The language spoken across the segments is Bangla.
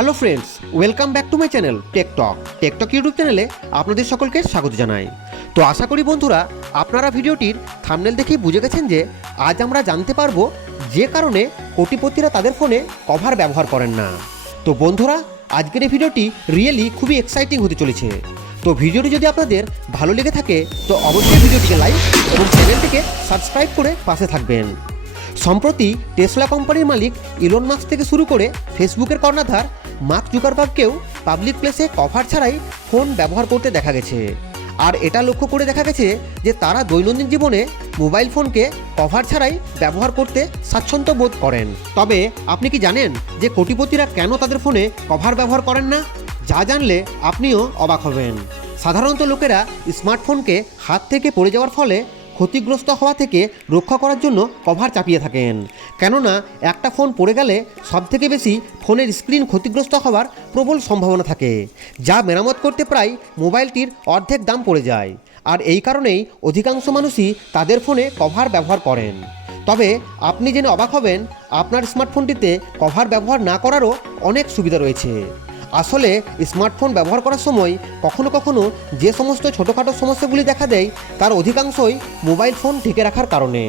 Hello friends, welcome back to my channel tech talk YouTube চ্যানেলে আপনাদের সকলকে স্বাগত জানাই। তো আশা করি বন্ধুরা আপনারা ভিডিওটির থাম্বনেল দেখেই বুঝে গেছেন যে আজ আমরা জানতে পারবো যে কারণে কোটিপতিরা তাদের ফোনে কভার ব্যবহার করেন না। তো বন্ধুরা আজকের এই ভিডিওটি রিয়েলি খুবই এক্সাইটিং হতে চলেছে। তো ভিডিওটি যদি আপনাদের ভালো লেগে থাকে তো অবশ্যই ভিডিওটিকে লাইক এবং চ্যানেলটিকে সাবস্ক্রাইব করে পাশে থাকবেন। সম্প্রতি টেসলা কোম্পানির মালিক ইলন মাস্ক থেকে শুরু করে ফেসবুকের কর্ণধার মার্ক জুকারবার্গকেও পাবলিক প্লেসে কভার ছাড়াই ফোন ব্যবহার করতে দেখা গেছে। আর এটা লক্ষ্য করে দেখা গেছে যে তারা দৈনন্দিন জীবনে মোবাইল ফোনকে কভার ছাড়াই ব্যবহার করতে স্বাচ্ছন্দ্য বোধ করেন। তবে আপনি কি জানেন যে কোটিপতিরা কেন তাদের ফোনে কভার ব্যবহার করেন না? যা জানলে আপনিও অবাক হবেন। সাধারণত লোকেরা স্মার্টফোনকে হাত থেকে পড়ে যাওয়ার ফলে ক্ষতিগ্রস্ত হওয়া থেকে রক্ষা করার জন্য কভার চাপিয়ে থাকেন, কেননা একটা ফোন পড়ে গেলে সবথেকে বেশি ফোনের স্ক্রিন ক্ষতিগ্রস্ত হওয়ার প্রবল সম্ভাবনা থাকে, যা মেরামত করতে প্রায় মোবাইলটির অর্ধেক দাম পড়ে যায়। আর এই কারণেই অধিকাংশ মানুষই তাদের ফোনে কভার ব্যবহার করেন। তবে আপনি জেনে অবাক হবেন, আপনার স্মার্টফোনটিতে কভার ব্যবহার না করারও অনেক সুবিধা রয়েছে। আসলে স্মার্টফোন ব্যবহার করার সময় কখনো কখনো যে সমস্ত ছোটোখাটো সমস্যাগুলি দেখা দেয় তার অধিকাংশই মোবাইল ফোন ঢেকে রাখার কারণে।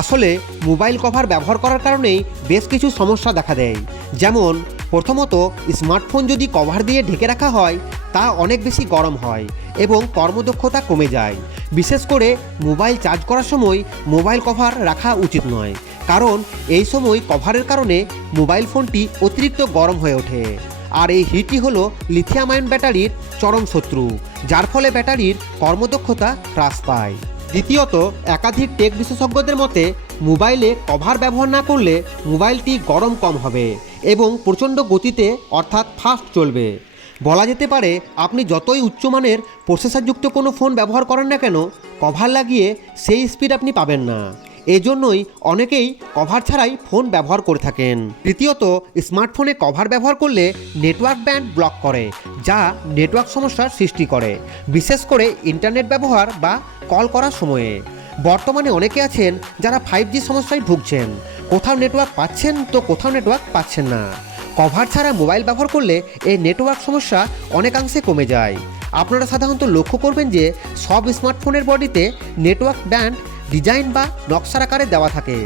আসলে মোবাইল কভার ব্যবহার করার কারণেই বেশ কিছু সমস্যা দেখা দেয়। যেমন প্রথমত, স্মার্টফোন যদি কভার দিয়ে ঢেকে রাখা হয় তা অনেক বেশি গরম হয় এবং কর্মদক্ষতা কমে যায়। বিশেষ করে মোবাইল চার্জ করার সময় মোবাইল কভার রাখা উচিত নয়, কারণ এই সময় কভারের কারণে মোবাইল ফোনটি অতিরিক্ত গরম হয়ে ওঠে। আর এই হিটই হলো লিথিয়াম আয়ন ব্যাটারির চরম শত্রু, যার ফলে ব্যাটারির কর্মদক্ষতা হ্রাস পায়। দ্বিতীয়ত, একাধিক টেক বিশেষজ্ঞদের মতে মোবাইলে কভার ব্যবহার না করলে মোবাইলটি গরম কম হবে এবং প্রচণ্ড গতিতে অর্থাৎ ফাস্ট চলবে। বলা যেতে পারে আপনি যতই উচ্চমানের প্রসেসরযুক্ত কোনো ফোন ব্যবহার করেন না কেন, কভার লাগিয়ে সেই স্পিড আপনি পাবেন না। এজন্যই অনেকেই কভার ছাড়াই ফোন ব্যবহার করে থাকেন। তৃতীয়ত, স্মার্টফোনে কভার ব্যবহার করলে নেটওয়ার্ক ব্যান্ড ব্লক করে, যা নেটওয়ার্ক সমস্যার সৃষ্টি করে, বিশেষ করে ইন্টারনেট ব্যবহার বা কল করার সময়ে। বর্তমানে অনেকে আছেন যারা 5G সমস্যায় ভুগছেন, কোথাও নেটওয়ার্ক পাচ্ছেন তো কোথাও নেটওয়ার্ক পাচ্ছেন না। কভার ছাড়া মোবাইল ব্যবহার করলে এই নেটওয়ার্ক সমস্যা অনেকাংশে কমে যায়। আপনারা সাধারণত লক্ষ্য করবেন যে সব স্মার্টফোনের বডিতে নেটওয়ার্ক ব্যান্ড ডিজাইন বা নকশার আকারে দেওয়া থাকে,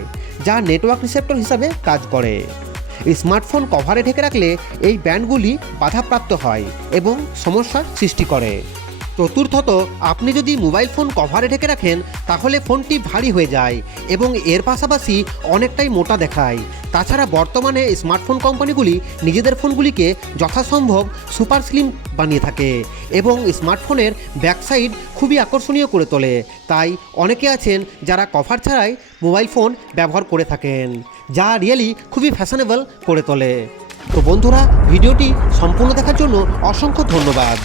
যা নেটওয়ার্ক রিসেপ্টর হিসাবে কাজ করে। স্মার্টফোন কভারে ঢেকে রাখলে এই ব্যান্ডগুলি বাধাপ্রাপ্ত হয় এবং সমস্যার সৃষ্টি করে। চতুর্থত, আপনি যদি মোবাইল ফোন কভারে ঢেকে রাখেন তাহলে ফোনটি ভারী হয়ে যায় এবং এর পাশাপাশি অনেকটাই মোটা দেখায়। তাছাড়া বর্তমানে স্মার্টফোন কোম্পানিগুলি নিজেদের ফোনগুলিকে যথাসম্ভব সুপার স্লিম বানিয়ে থাকে এবং স্মার্টফোনের ব্যাকসাইড খুবই আকর্ষণীয় করে তোলে। তাই অনেকে আছেন যারা কভার ছাড়াই মোবাইল ফোন ব্যবহার করে থাকেন, যা রিয়েলি খুবই ফ্যাশনেবল করে তোলে। তো বন্ধুরা, ভিডিওটি সম্পূর্ণ দেখার জন্য অসংখ্য ধন্যবাদ।